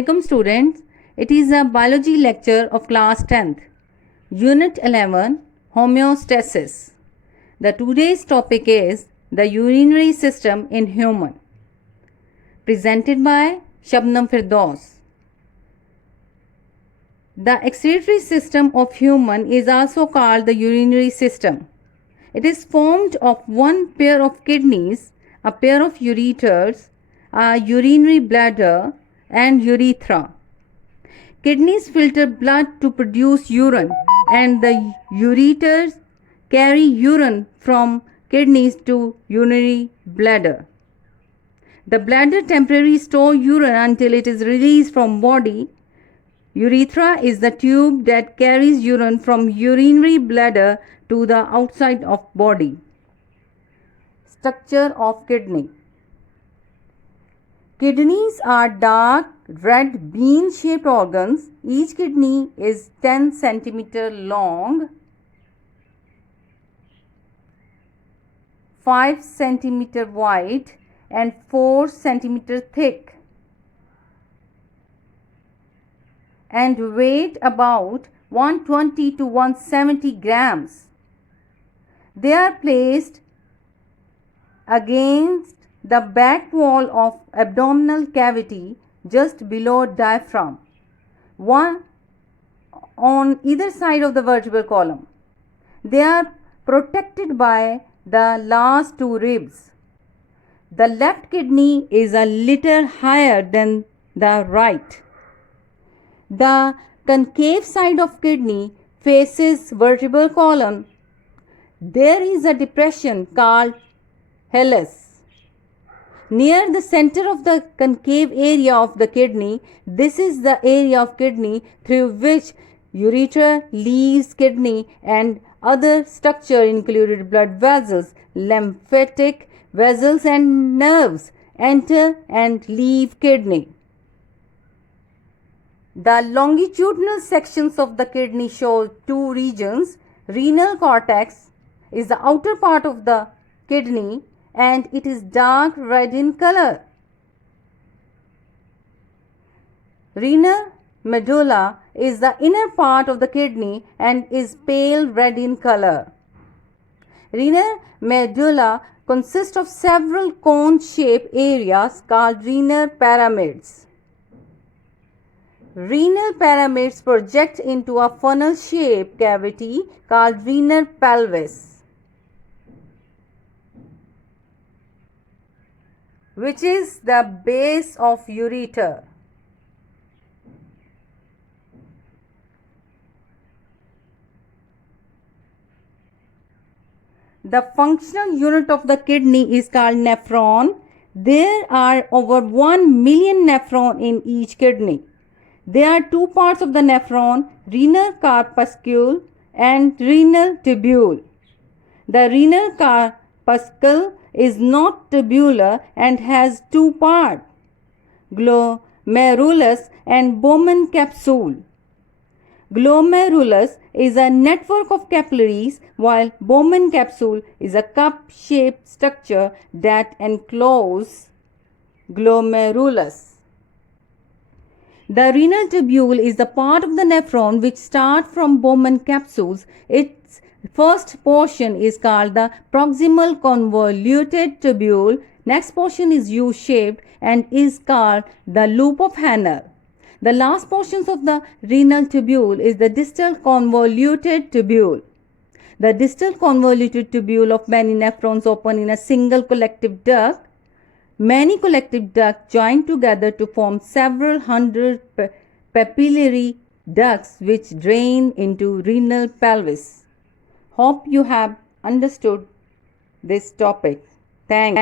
Welcome students, it is a biology lecture of class 10th, unit 11, homeostasis. The today's topic is the urinary system in human. Presented by Shabnam Firdaus. The excretory system of human is also called the urinary system. It is formed of one pair of kidneys, a pair of ureters, a urinary bladder, and urethra. Kidneys filter blood to produce urine, and the ureters carry urine from kidneys to urinary bladder. The bladder temporarily stores urine until it is released from body. Urethra is the tube that carries urine from urinary bladder to the outside of body. Structure of kidney. Kidneys are dark red bean-shaped organs. Each kidney is 10 cm long, 5 cm wide and 4 cm thick, and weight about 120 to 170 grams. They are placed against the back wall of abdominal cavity just below diaphragm, one on either side of the vertebral column. They are protected by the last two ribs. The left kidney is a little higher than the right. The concave side of kidney faces vertebral column. There is a depression called hilus near the center of the concave area of the kidney. This is the area of kidney through which ureter leaves kidney and other structure included blood vessels, lymphatic vessels and nerves enter and leave kidney. The longitudinal sections of the kidney show two regions. Renal cortex is the outer part of the kidney and it is dark red in color. Renal medulla is the inner part of the kidney and is pale red in color. Renal medulla consists of several cone-shaped areas called renal pyramids. Renal pyramids project into a funnel-shaped cavity called renal pelvis, which is the base of ureter. The functional unit of the kidney is called nephron. There are over 1 million nephrons in each kidney. There are two parts of the nephron, renal corpuscle and renal tubule. The renal corpuscle is not tubular and has two parts, glomerulus and Bowman capsule. Glomerulus is a network of capillaries, while Bowman capsule is a cup-shaped structure that encloses glomerulus. The renal tubule is the part of the nephron which starts from Bowman capsules. Its first portion is called the proximal convoluted tubule. Next portion is U-shaped and is called the loop of Henle. The last portions of the renal tubule is the distal convoluted tubule. The distal convoluted tubule of many nephrons open in a single collective duct. Many collective ducts join together to form several hundred papillary ducts which drain into renal pelvis. Hope you have understood this topic. Thanks.